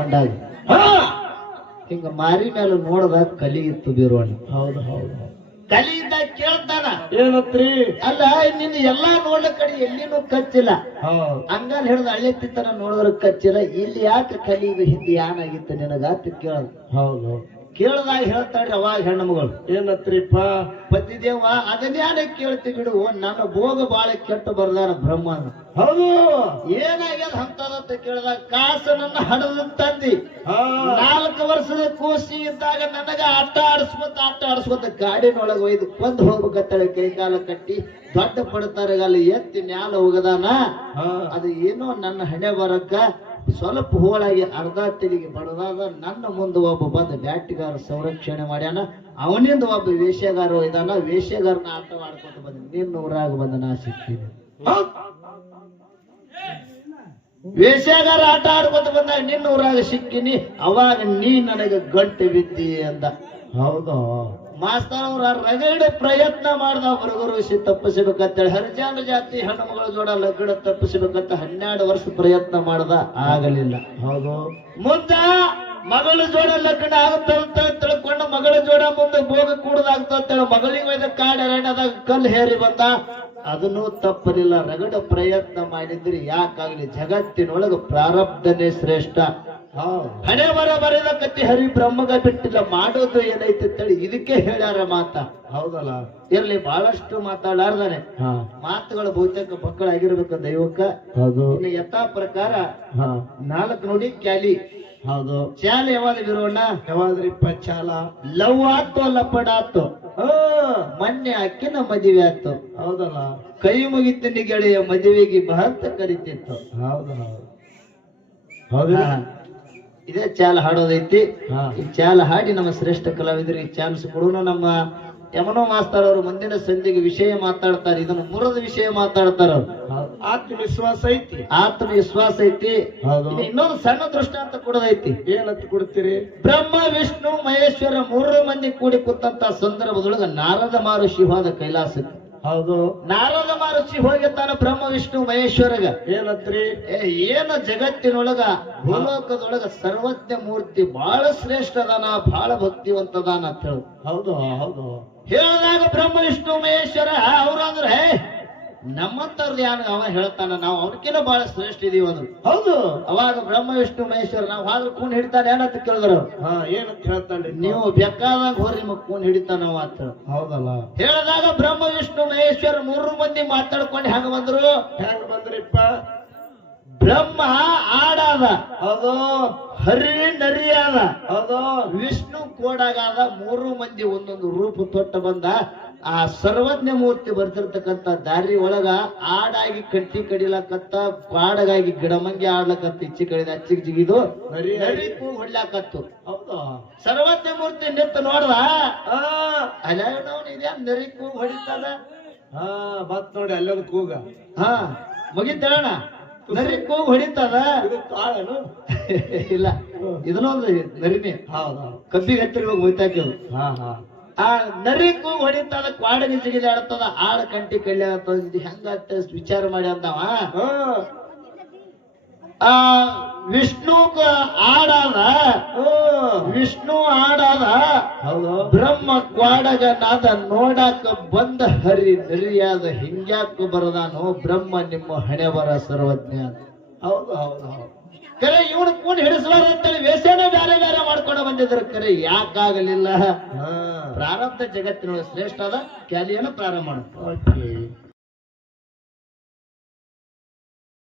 ಕಂಡಾಗ ಹಿಂಗ ಮಾರಿ ಮೇಲೆ ನೋಡದ ಕಲಿ ಇತ್ತು ಬೀರೋಣ ಹೌದು ಹೌದು ಕಲಿಯಿಂದ ಕಲಿ ಇದ್ದಾಗ ಕೇಳ್ತಾನ. ಏನತ್ರಿ? ಅಲ್ಲ ನಿನ್ನ ಎಲ್ಲಾ ನೋಡ್ಲ ಕಡೆ ಎಲ್ಲಿನೂ ಕಚ್ಚಿಲ್ಲ. ಹೌದು. ಹಿಡಿದ ಹಳ್ಳಿ ತಿತ್ತನ ನೋಡಿದ್ರ ಕಚ್ಚಿಲ್ಲ. ಇಲ್ಲಿ ಯಾಕೆ ಕಲಿ ಹಿಂದೆ ಏನಾಗಿತ್ತು ನಿನಗ ಅಂತ ಕೇಳ ಹೌದು. ಕೇಳದಾಗ ಹೇಳ್ತಾಳ್ರಿ ಅವಾಗ ಹೆಣ್ಣು ಮಗಳು ಏನತ್ರಿಪ್ಪ? ಪತಿದೇವ ಅದನ್ಯಾನ ಕೇಳ್ತಿ ಬಿಡು ನನ್ನ ಭೋಗ ಬಾಳ ಕೆಟ್ಟು ಬರ್ದಾರ ಬ್ರಹ್ಮ ಹೌದು. ಏನಾಗ್ಯದ ಅಂತದಂತ ಕೇಳಿದಾಗ ಕಾಸು ನನ್ನ ಹಡದ ತಂದಿ ನಾಲ್ಕು ವರ್ಷದ ಕೂಸಿ ಇದ್ದಾಗ ನನಗ ಆಟ ಆಡಿಸ್ಕೊತ ಆಟ ಆಡಿಸ್ಕೊತ ಗಾಡಿನೊಳಗೆ ಒಯ್ದು ಕೊಂದು ಹೋಗ್ಬೇಕತ್ತಳೆ ಕೈಕಾಲ ಕಟ್ಟಿ ದೊಡ್ಡ ಪಡ್ತಾರಗಲ್ಲ ಎತ್ತಿ ಮ್ಯಾಲ ಹೋಗದಾನ ಅದು ಏನೋ ನನ್ನ ಹಣೆ ಬರಕ್ಕ ಸ್ವಲ್ಪ ಹೋಳಾಗಿ ಅರ್ಧ ತೆಲಿಗೆ ಬಡದಾದ ನನ್ನ ಮುಂದೆ ಒಬ್ಬ ಬಂದ ಬ್ಯಾಟಿಗಾರ ಸಂರಕ್ಷಣೆ ಮಾಡ್ಯಾನ. ಅವನಿಂದ ಒಬ್ಬ ವೇಷಗಾರ ಇದಾನ. ವೇಷಗಾರನ ಆಟ ಆಡ್ಕೊತ ಬಂದ ನಿನ್ನ ಊರಾಗ ಬಂದ ನಾ ಸಿಗ್ತೀನಿ. ವೇಷಗಾರ ಆಟ ಆಡ್ಕೊಂತ ಬಂದಾಗ ನಿನ್ನ ಊರಾಗ ಸಿಕ್ಕಿನಿ. ಅವಾಗ ನೀ ನನಗೆ ಗಂಟೆ ಬಿದ್ದಿ ಅಂದ. ಹೌದು? ಮಾಸ್ತರ್ ಅವ್ರ ರಗಡ ಪ್ರಯತ್ನ ಮಾಡ್ದ ಹೊರಗುರುಸಿ ತಪ್ಪಿಸಬೇಕಂತೇಳಿ ಹರಿಜಾನ ಜಾತಿ ಹೆಣ್ಣುಮಗಳ ಜೋಡ ಲಗ್ನ ತಪ್ಪಿಸಬೇಕಂತ ಹನ್ನೆರಡು ವರ್ಷ ಪ್ರಯತ್ನ ಮಾಡ್ದ ಆಗಲಿಲ್ಲ. ಹೌದು. ಮುಂದ ಮಗಳ ಜೋಡ ಲಗ್ನ ಆಗುತ್ತಂತ ತಿಳ್ಕೊಂಡು ಮಗಳ ಜೋಡ ಮುಂದೆ ಭೋಗ ಕೂಡದಾಗ್ತಂತೇಳಿ ಮಗಳಿಗೆ ಒಯ್ದ ಕಾಡ ಅರಣ್ಯದಾಗ ಕಲ್ಲು ಹೇರಿ ಬಂದ. ಅದನ್ನು ತಪ್ಪಲಿಲ್ಲ. ರಗಡ ಪ್ರಯತ್ನ ಮಾಡಿದ್ರಿ. ಯಾಕಾಗ್ಲಿ ಜಗತ್ತಿನೊಳಗ ಪ್ರಾರಬ್ಧನೇ ಶ್ರೇಷ್ಠ. ಹಣೆ ಬರ ಬರೆದ ಕಟ್ಟಿ ಹರಿ ಬ್ರಹ್ಮಗ ಬಿಟ್ಟಿಲ್ಲ ಮಾಡೋದು ಏನೈತಿ ಅಂತೇಳಿ ಇದಕ್ಕೆ ಹೇಳ್ಯಾರ ಮಾತ. ಹೌದಲ್ಲ? ಇರ್ಲಿ ಬಹಳಷ್ಟು ಮಾತಾಡಾರ್ದಾನೆ. ಹಾ. ಮಾತುಗಳು ಬಹುತೇಕ ಮಕ್ಕಳಾಗಿರ್ಬೇಕು ದೈವಕ್ಕ. ಹೌದು. ಇನ್ನು ಯಥಾ ಪ್ರಕಾರ ಹಾ. ನಾಲ್ಕು ನೋಡಿ ಕ್ಯಾಲಿ. ಹೌದು. ಚಾಲ ಯಾವಾಗ ಇರೋಣ ಯಾವಾದ್ರಿಪ್ಪ ಚಾಲ. ಲವ್ ಆತು ಲಪಡ ಆತು? ಹಾ. ಮೊನ್ನೆ ಅಕ್ಕಿನ ಮದುವೆ ಆತು. ಹೌದಲ್ಲ? ಕೈ ಮುಗಿತೀನಿ ಗೆಳೆಯ ಮದುವೆಗೆ ಬಹಳ ಕರಿತಿತ್ತು. ಹೌದು ಹೌದು. ಹೌದಿಲ್ಲ? ಹಾ. ಇದೇ ಚಾಲ ಹಾಡೋದೈತಿ. ಈ ಚಾಲ ಹಾಡಿ ನಮ್ಮ ಶ್ರೇಷ್ಠ ಕಲಾವಿದರಿಗೆ ಚಾನ್ಸ್ ಕೊಡೋಣ. ನಮ್ಮ ಯಮನೋ ಮಾಸ್ತರ್ ಅವರು ಮುಂದಿನ ಸಂಧಿಗೆ ವಿಷಯ ಮಾತಾಡ್ತಾರೆ ಇದನ್ನು ಮುರದ ವಿಷಯ ಮಾತಾಡ್ತಾರ. ಆತ್ಮವಿಶ್ವಾಸ ಐತಿ. ಆತ್ಮವಿಶ್ವಾಸ ಐತಿ. ಇನ್ನೊಂದು ಸಣ್ಣ ದೃಷ್ಟಾಂತ ಕೊಡೋದೈತಿ. ಏನಂತ ಕೊಡ್ತೀರಿ? ಬ್ರಹ್ಮ ವಿಷ್ಣು ಮಹೇಶ್ವರ ಮೂರು ಮಂದಿ ಕೂಡಿ ಕೂತಂತ ಸಂದರ್ಭದೊಳಗ ನಾರದ ಮಹರ್ಷಿ ಹೋದ ಕೈಲಾಸಕ್ಕೆ ಹೌದು. ನಾರದ ಮಹರ್ಷಿ ಹೋಗಿರ್ತಾನ ಬ್ರಹ್ಮ ವಿಷ್ಣು ಮಹೇಶ್ವರಗ. ಏನಂತ್ರಿ? ಏ ಏನ ಜಗತ್ತಿನೊಳಗ ಭೂಲೋಕದೊಳಗ ಸರ್ವಜ್ಞ ಮೂರ್ತಿ ಬಹಳ ಶ್ರೇಷ್ಠ ಅದಾನ ಬಹಳ ಭಕ್ತಿವಂತದಾನ ಅಂತ ಹೇಳು. ಹೌದು ಹೌದು. ಹೇಳಿದಾಗ ಬ್ರಹ್ಮ ವಿಷ್ಣು ಮಹೇಶ್ವರ ಅವ್ರಂದ್ರೆ ನಮ್ಮಂತವ್ರದ್ದು ಯಾರು ಅವ ಹೇಳ್ತಾನ? ನಾವು ಅವ್ರಕಿನ ಬಹಳ ಶ್ರೇಷ್ಠ ಇದೀವಿ ಅದು. ಹೌದು. ಅವಾಗ ಬ್ರಹ್ಮ ವಿಷ್ಣು ಮಹೇಶ್ವರ ನಾವು ಹಾಲು ಕೂನ್ ಹಿಡಿತಾನೆ ಏನಂತ ಕೇಳಿದ್ರು. ಹಾ ಏನಂತ ಹೇಳ್ತಾನೆ? ನೀವು ಬೇಕಾದಾಗ ಹೋರಿ ನಿಮಗ್ ಕೂನ್ ಹಿಡಿತಾನ ಅಂತ. ಹೌದಲ್ಲ. ಹೇಳಿದಾಗ ಬ್ರಹ್ಮ ವಿಷ್ಣು ಮಹೇಶ್ವರ ಮೂರು ಮಂದಿ ಮಾತಾಡ್ಕೊಂಡು ಹೆಂಗ ಬಂದ್ರು? ಹೆಂಗ ಬಂದ್ರಿಪ್ಪ? ಬ್ರಹ್ಮ ಆಡಾದ. ಹೌದು. ಹರಿ ನರಿಯಾದ. ಹೌದು. ವಿಷ್ಣು ಕೋಡಾಗಾದ ಮೂರು ಮಂದಿ ಒಂದೊಂದು ರೂಪ ತೊಟ್ಟ ಬಂದ. ಆ ಸರ್ವಜ್ಞ ಮೂರ್ತಿ ಬರ್ತಿರ್ತಕ್ಕಂಥ ದಾರಿ ಒಳಗ ಆಡಾಗಿ ಕಟ್ಟಿ ಕಡಿಲಕತ್ತ ಕಾಡಗಾಗಿ ಗಿಡಮಂಗಿ ಆಡ್ಲಕತ್ತ ಇಚ್ಚಿ ಕಡಿದ ಅಚ್ಚಿಗೆ ಜಿಗಿದು ಕೂಗ್ ಹೊಡ್ಲಾಕತ್ತು. ಸರ್ವಜ್ಞ ಮೂರ್ತಿ ನಿಂತು ನೋಡ್ದ ಹಾ ಅಲ್ಲ ನಾವು ಇದ್ಯಾನ್ ನರಿ ಕೂಗ್ ಹೊಡಿತದ? ಹಾ ಮತ್ ನೋಡಿ ಅಲ್ಲೊಂದು ಕೂಗ. ಹಾ ಮುಗಿತೇಳಣ ನರಿ ಕೂಗ್ ಹೊಡಿತದ? ಇಲ್ಲ ಇದನ್ನೊಂದು ನರಿನೇ. ಹೌದು ಕಬ್ಬಿಗೆ ಹತ್ತಿರ ಹೋಗಿ ಹೋಯ್ತಾಕಿ ಹಾ ಹಾ. ಆ ನರಿ ಕೂಗ್ ಹೊಡಿತದ ಕ್ವಾಡಗಿ ಸಿಗಿದಾಡ್ತದ ಹಾಳು ಆಳ ಕಂಟಿ ಕಳ್ಳಿ ಆಗ್ತದ ಇದು ಹೆಂಗಾಗ್ತ ವಿಚಾರ ಮಾಡಿ ಅಂದವ ಆ ವಿಷ್ಣು ಆಡಾದ. ವಿಷ್ಣು ಆಡಾದ ಹೌದು ಬ್ರಹ್ಮ ಕ್ವಾಡಗನಾದ ನೋಡಾಕ ಬಂದ ಹರಿ ನರಿಯಾದ ಹಿಂಗ್ಯಾಕ ಬರದಾನೋ ಬ್ರಹ್ಮ ನಿಮ್ಮ ಹಣೆ ಬರ ಸರ್ವಜ್ಞ ಅಂತ. ಹೌದು ಹೌದು ಹೌದು. ಕರೆ ಇವನು ಕೂನ್ ಹಿಡಿಸಲಾರಂತೇಳಿ ವೇಷನೇ ಬೇರೆ ಬೇರೆ ಮಾಡ್ಕೊಂಡು ಬಂದಿದ್ರು ಕರೆ. ಯಾಕಾಗಲಿಲ್ಲ? ಪ್ರಾರಬ್ಧ ಜಗತ್ತಿನೊಳಗೆ ಶ್ರೇಷ್ಠ ಅದ ಕ್ಯಾಲಿಯನ್ನು ಪ್ರಾರಂಭ ಮಾಡ. ಓಕೆ